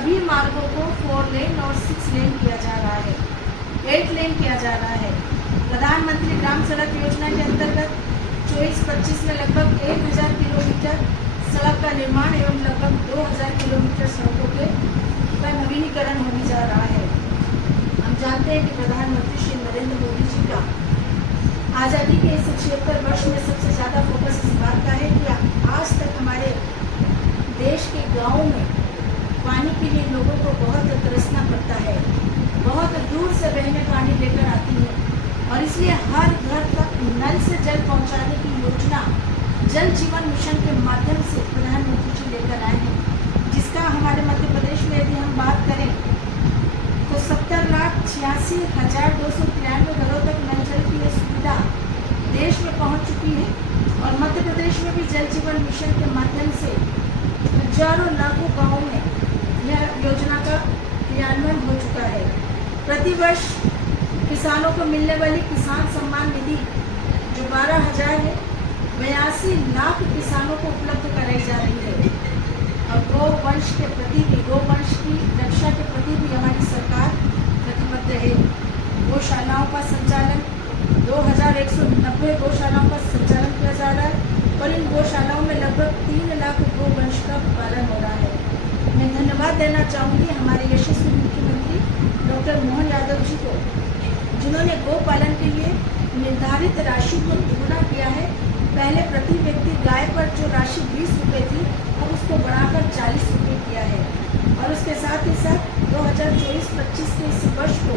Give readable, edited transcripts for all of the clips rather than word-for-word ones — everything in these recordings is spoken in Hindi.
सभी मार्गों को 4 लेन और 6 लेन किया जा रहा है, 8 लेन किया जा रहा है। प्रधानमंत्री ग्राम सड़क योजना के अंतर्गत 24-25 में लगभग 1000 किलोमीटर सड़क का निर्माण एवं लगभग 2000 किलोमीटर सड़कों का नवीनीकरण होने जा रहा है। हम जानते हैं कि प्रधानमंत्री श्री नरेंद्र मोदी जी का आज़ादी के इस 76 वर्ष में सबसे ज़्यादा फोकस इस बात का है कि आज तक हमारे देश के गाँव में पानी के लिए लोगों को बहुत तरसना पड़ता है, बहुत दूर से बहनें पानी लेकर आती हैं और इसलिए हर घर तक नल से जल पहुंचाने की योजना जल जीवन मिशन के माध्यम से प्रधानमंत्री जी लेकर आए हैं, जिसका हमारे मध्य प्रदेश में यदि हम बात करें तो 70,86,293 घरों तक नल जल की यह सुविधा देश में पहुंच चुकी है और मध्य प्रदेश में भी जल जीवन मिशन के माध्यम से हजारों लाखों गाँवों में यह योजना का क्रियान्वयन हो चुका है। प्रतिवर्ष किसानों को मिलने वाली किसान सम्मान निधि जो 12,000 है, 82 लाख किसानों को उपलब्ध कराई जा रही है और गौवंश के प्रति भी, गौवंश की रक्षा के प्रति भी हमारी सरकार प्रतिबद्ध है। गौशालाओं का संचालन 2190 गौशालाओं का संचालन किया जा रहा है और इन गौशालाओं में लगभग 3 लाख गौवंश का पालन हो रहा है। मैं धन्यवाद देना चाहूँगी हमारे यशस्वी मुख्यमंत्री डॉक्टर मोहन यादव जी को, जिन्होंने गौ पालन के लिए निर्धारित राशि को दुगुना किया है। पहले प्रति व्यक्ति गाय पर जो राशि 20 रुपये थी, अब उसको बढ़ाकर 40 रुपये किया है और उसके साथ ही साथ 2024-25 के इस वर्ष को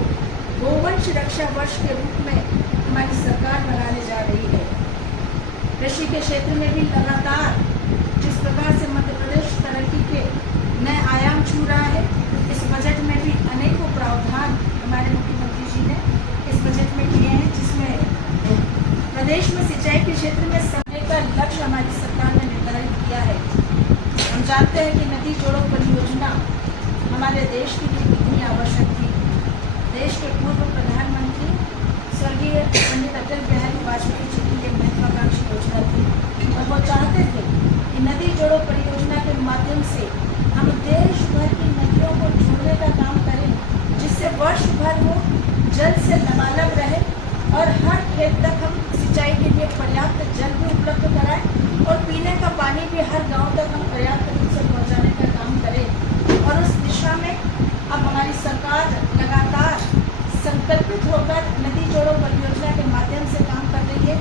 गौवंश रक्षा वर्ष के रूप में हमारी सरकार बनाने जा रही है। कृषि के क्षेत्र में भी लगातार जिस प्रकार से मध्य प्रदेश तरक्की के नए आयाम छू रहा है, इस बजट में भी अनेकों प्रावधान हमारे मुख्यमंत्री जी ने इस बजट में किए हैं, जिसमें प्रदेश में सिंचाई के क्षेत्र में समय का लक्ष्य हमारी सरकार ने निर्धारित किया है। हम जानते हैं कि नदी जोड़ो परियोजना हमारे देश के लिए कितनी आवश्यक थी। देश के पूर्व प्रधानमंत्री स्वर्गीय पंडित अटल बिहारी वाजपेयी जी की एक महत्वाकांक्षी योजना थी और वो चाहते थे कि नदी जोड़ो परियोजना के माध्यम से हम देश भर की नदियों को जोड़ने का काम करें, जिससे वर्ष भर वो जल से लबालब रहे और हर खेत तक हम सिंचाई के लिए पर्याप्त जल भी उपलब्ध कराएं और पीने का पानी भी हर गांव तक हम पर्याप्त रूप से पहुंचाने का काम करें। और उस दिशा में अब हमारी सरकार लगातार संकल्पित होकर नदी जोड़ो परियोजना के माध्यम से काम कर रही है,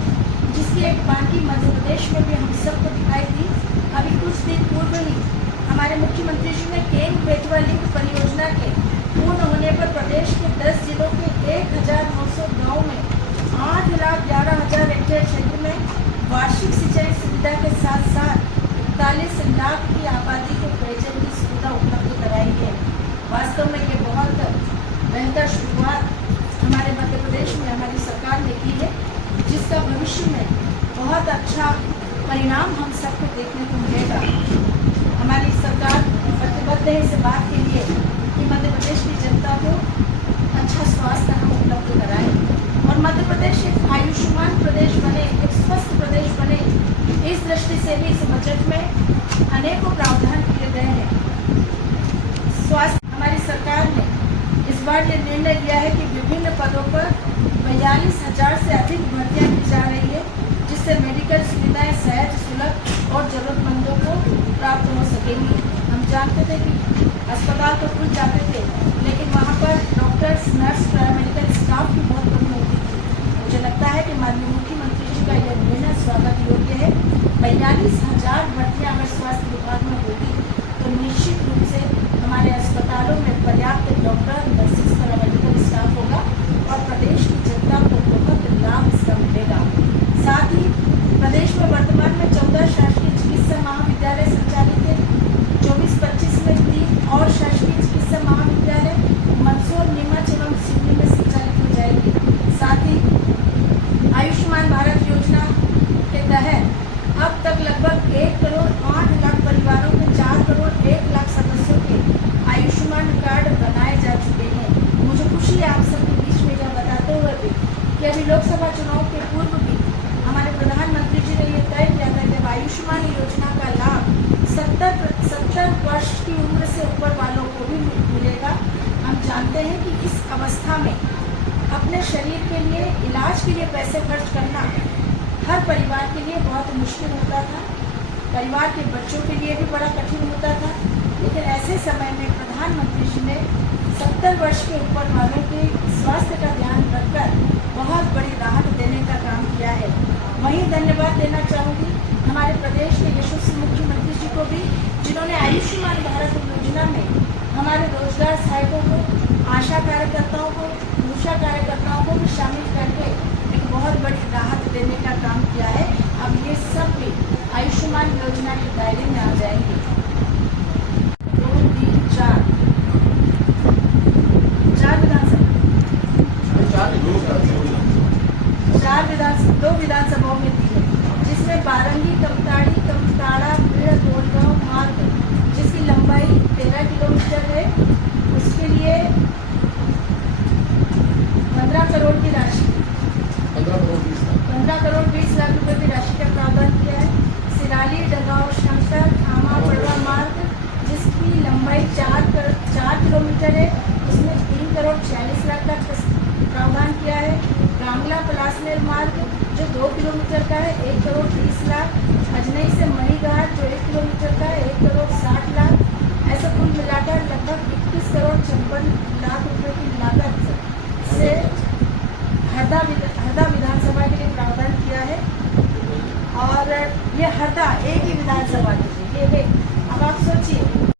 जिसकी एक बाकी मध्य प्रदेश में भी हम सबको दिखाई दी। अभी कुछ दिन पूर्व ही हमारे मुख्यमंत्री जी ने केन बेतवा लिंक परियोजना के पूर्ण होने पर प्रदेश के 10 जिलों के 1900 गाँव में 8,11,000 हेक्टेयर क्षेत्र में वार्षिक सिंचाई सुविधा के साथ साथ 41 लाख की आबादी को पेयजल की सुविधा उपलब्ध कराई है। वास्तव में ये बहुत बेहतर शुरुआत हमारे मध्य प्रदेश में हमारी सरकार ने की है, जिसका भविष्य में बहुत अच्छा परिणाम हम सबको देखने को मिलेगा। हमारी सरकार प्रतिबद्ध है इस बात के लिए कि मध्य प्रदेश की जनता को अच्छा स्वास्थ्य हम उपलब्ध कराएं और मध्य प्रदेश एक आयुष्मान प्रदेश बने, एक स्वस्थ प्रदेश बने। इस दृष्टि से भी इस बजट में अनेकों प्रावधान किए गए हैं। स्वास्थ्य हमारी सरकार ने इस बार ये निर्णय लिया है कि विभिन्न पदों पर 42,000 से अधिक भर्तियाँ की जा रही है, जिससे मेडिकल सुविधाएं सहज, सुलभ और जरूरतमंदों को प्राप्त हो सकेंगी। हम जानते थे कि अस्पताल तो खुल जाते थे, लेकिन वहाँ पर डॉक्टर्स, नर्स, पैरामेडिकल स्टाफ की बहुत कमी होती थी। मुझे लगता है कि माननीय मुख्यमंत्री जी का यह निर्णय स्वागत योग्य है। 42,000 भर्तियाँ अगर स्वास्थ्य विभाग में होती तो निश्चित रूप से हमारे अस्पतालों में पर्याप्त डॉक्टर, नर्सेस, पैरामेडिकल स्टाफ होगा और प्रदेश की जनता को बहुत लाभ इसका मिलेगा। साथ ही प्रदेश में वर्तमान में 14 शासकीय चिकित्सा महाविद्यालय संचालित है। 24-25 में 3 और शासकीय चिकित्सा महाविद्यालय मंदसौर, नीमच एवं सिवनी में संचालित हो जाएगी। साथ ही आयुष्मान भारत योजना के तहत अब तक लगभग 1 करोड़ 8 लाख परिवारों में 4 की उम्र से ऊपर वालों को भी मिलेगा। हम जानते हैं कि इस अवस्था में अपने शरीर के लिए, इलाज के लिए पैसे खर्च करना हर परिवार के लिए बहुत मुश्किल होता था। परिवार के बच्चों के लिए भी बड़ा कठिन होता था। लेकिन ऐसे समय में प्रधानमंत्री जी ने 70 वर्ष के ऊपर वालों के स्वास्थ्य का ध्यान रखकर बहुत बड़ी राहत देने का काम किया है। वहीं धन्यवाद देना चाहूँगी हमारे प्रदेश के यशस्वी मुख्यमंत्री जी को भी, जिन्होंने आयुष्मान भारत योजना में हमारे रोजगार सहायकों को, आशा कार्यकर्ताओं को, मूषा कार्यकर्ताओं को भी शामिल करके एक बहुत बड़ी राहत देने का काम किया है। अब ये सब भी आयुष्मान योजना के दायरे में आ जाएंगे। 2, 3, 4 दो विधानसभाओं में दी है, जिसमें बारंगी कमताड़ी कमताड़ा बीड़ गोलगांव मार्ग, जिसकी लंबाई 13 किलोमीटर है, उसके लिए 15 करोड़ की राशि, 15 करोड़ 20 लाख रुपए की राशि का प्रावधान किया है। सिराली डगांव शंकर खामा पड़वा मार्ग, जिसकी लंबाई 4 किलोमीटर है, उसमें 3 करोड़ 46 लाख का प्रावधान किया है। रांगला पलासनेर मार्ग जो 2 किलोमीटर का है, 1 करोड़ 30 लाख। अजनई से मणिघाट जो 1 किलोमीटर का है, 1 करोड़ 60 लाख। ऐसा कुल मिलाकर लगभग 21 करोड़ 56 लाख